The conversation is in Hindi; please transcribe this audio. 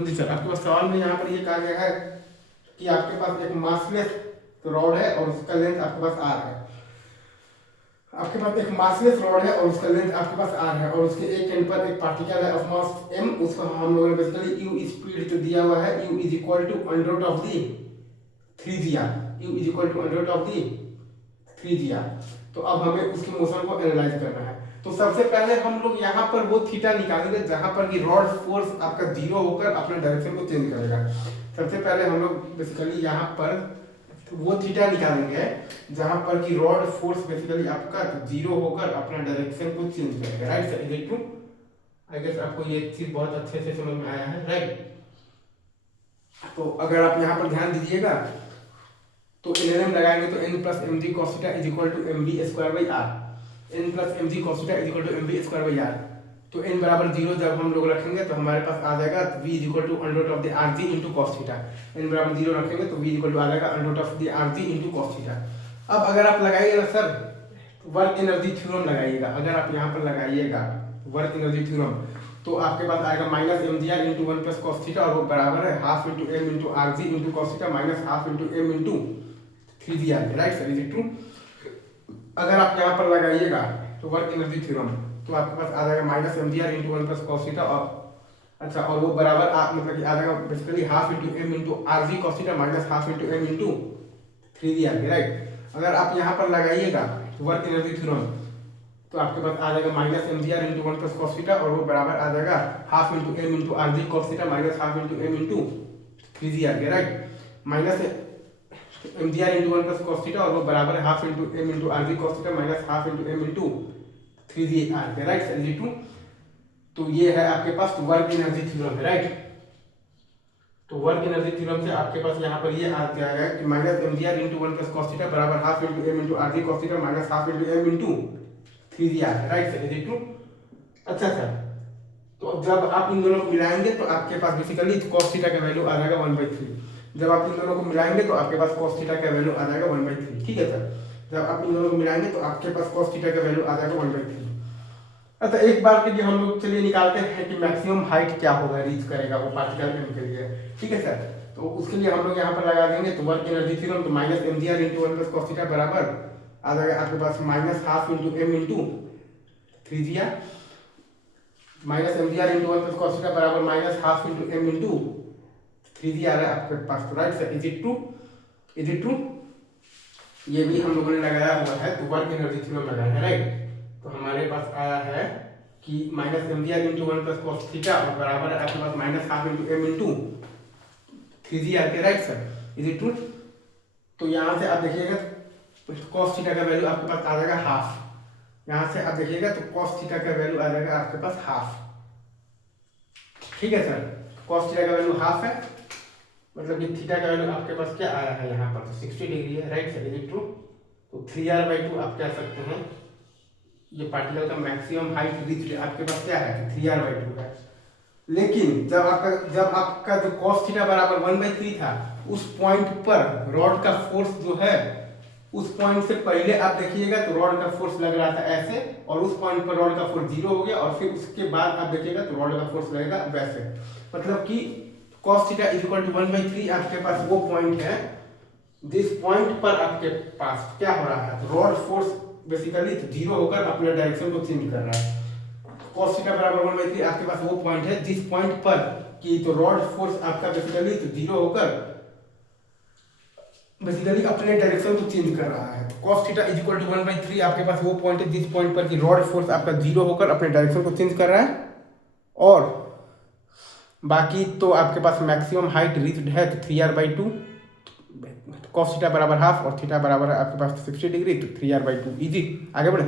हाँ जी सर, आपके पास सवाल में यहाँ पर ये कहा गया है कि आपके पास एक मासलेस रॉड है और उसका लेंथ आपके पास आर है। आपके पास एक मासलेस रॉड है और उसका लेंथ आपके पास आर है और उसके एक एंड पर एक पार्टिकल है ऑफ मास एम। उसको हम लोगों ने बेसिकली यू स्पीड जो दिया हुआ है, u is equal to under root of the 3 g, u is equal to under root of the 3 g। तो अब हमें उसके मोशन को एनालाइज करना है। तो सबसे पहले हम लोग यहाँ पर वो थीटा निकालेंगे जहां पर कि रॉड फोर्स आपका जीरो होकर अपने डायरेक्शन को चेंज करेगा। सबसे पहले हम लोग बेसिकली यहाँ पर वो थीटा निकालेंगे जहां पर कि रॉड फोर्स बेसिकली आपका जीरो होकर अपना डायरेक्शन को चेंज करेगा। Right sir, is it true? I guess आपको ये चीज बहुत अच्छे से समझ में आया है। राइट, तो अगर आप यहाँ पर ध्यान दीजिएगा तो एलएलएम लगाएंगे तो n plus m g cos theta is equal to m v square by r. n plus m g cos theta is equal to m v square by r. तो n बराबर 0 जब हम लोग रखेंगे तो हमारे पास आ जाएगा v is equal to under root of the r g into cos theta. n बराबर 0 रखेंगे तो v इज इक्वल टू आ जाएगा under root of the r g into cos theta. अब अगर आप लगाइएगा सर वर्क एनर्जी थ्योरम लगाइएगा, अगर आप यहाँ पर लगाइएगा वर्क एनर्जी थ्योरम तो आपके पास आएगा minus M G are into one plus cos theta और वो बराबर है half into M into are g into cos theta minus half into M into 3 g। Right sir, is it true? अगर आप यहाँ पर लगाइएगा तो वर्क एनर्जी थ्योरम तो आपके पास आ जाएगा minus M G are into one plus cos theta और अच्छा और वो बराबर मतलब कि आ जाएगा basically half into M into R G cos theta minus half into M into 3 g। Right, अगर आप यहाँ पर लगाइएगा वर्क एनर्जी थ्योरम तो आपके पास आ जाएगा minus M G are into one plus cos theta और वो बराबर आ जाएगा half into M into R G cos theta minus half into M into 3 g। Right, minus M G are into one plus cos theta और वो बराबर है half into M into R G cos theta minus half into M into 3 g। Right sir, is it true? तो ये है आपके पास वर्क एनर्जी थ्योरम है। राइट, तो वर्क एनर्जी थ्योरम से आपके पास यहाँ पर ये आ जाएगा कि minus M G are into one plus cos theta बराबर half into M into R G cos theta minus half into M into 3 g। Right sir, is it true? अच्छा सर, तो जब आप इन दोनों को मिलाएंगे तो आपके पास बेसिकली cos थीटा का वैल्यू आ जाएगा 1/3। जब आप इन दोनों को मिलाएंगे तो आपके पास cos थीटा का वैल्यू आ जाएगा 1/3। ठीक है सर, जब आप इन दोनों को मिलाएंगे तो आपके पास cos थीटा का वैल्यू आ जाएगा 1/3। अच्छा, एक बार के लिए हम लोग चलिए निकालते हैं कि मैक्सिमम हाइट क्या होगा रीच करेगा वो पार्टिकल एम के लिए। ठीक है सर, तो उसके लिए हम लोग यहाँ पर लगा देंगे तो वर्क एनर्जी थ्योरम तो minus M G are into one plus cos theta बराबर आ जाएगा आपके पास minus half into M into 3 g minus M G are into one plus cos theta बराबर minus half into M into 3 g आ रहा है आपके पास। तो right sir, is it true? Is it true? ये भी हम लोगों ने लगाया हुआ है तो वर्क एनर्जी थ्योरम लगाया है। राइट, तो हमारे पास आया है कि minus M G are into one plus cos theta और बराबर है आपके पास minus half into M into 3 g के। Right sir, is it true? तो यहाँ से आप देखिएगा कॉस थीटा का वैल्यू आपके पास आ जाएगा हाफ। यहाँ से आप देखिएगा तो cos थीटा का वैल्यू आ जाएगा आपके पास हाफ। ठीक है सर, cos थीटा का वैल्यू हाफ है मतलब कि थीटा का वैल्यू आपके पास क्या आया है यहाँ पर तो 60 डिग्री है। Right sir, is it true? तो 3r/2 आप कह सकते हैं ये पार्टिकल का मैक्सिमम हाइट रीच आपके पास क्या है 3r/2 है। लेकिन जब आपका जो cos थीटा बराबर 1/3 था उस पॉइंट पर रॉड का फोर्स जो है उस पॉइंट से पहले आप देखिएगा तो रॉड का फोर्स लग रहा था ऐसे और उस पॉइंट पर रॉड का फोर्स 0 हो गया और फिर उसके बाद आप देखिएगा तो रॉड का फोर्स लगेगा वैसे। मतलब कि cos theta is equal to 1/3 आपके पास वो पॉइंट है जिस पॉइंट पर आपके पास क्या हो रहा है रॉड फोर्स बेसिकली 0 होकर अपने डायरेक्शन को चेंज कर रहा है। cos थीटा बराबर 1/3 आपके पास वो पॉइंट है जिस पॉइंट पर कि तो रॉड फोर्स आपका बेसिकली 0 होकर बेसिकली अपने डायरेक्शन को चेंज कर रहा है। cos theta is equal to 1/3 आपके पास वो पॉइंट है जिस पॉइंट पर कि रॉड फोर्स आपका 0 होकर अपने डायरेक्शन को चेंज कर रहा है और बाकी तो आपके पास मैक्सिमम हाइट रीच्ड है तो 3r/2 cos थीटा बराबर हाफ और थीटा बराबर है आपके पास 60 डिग्री तो 3r/2 इजी। आगे बढ़े।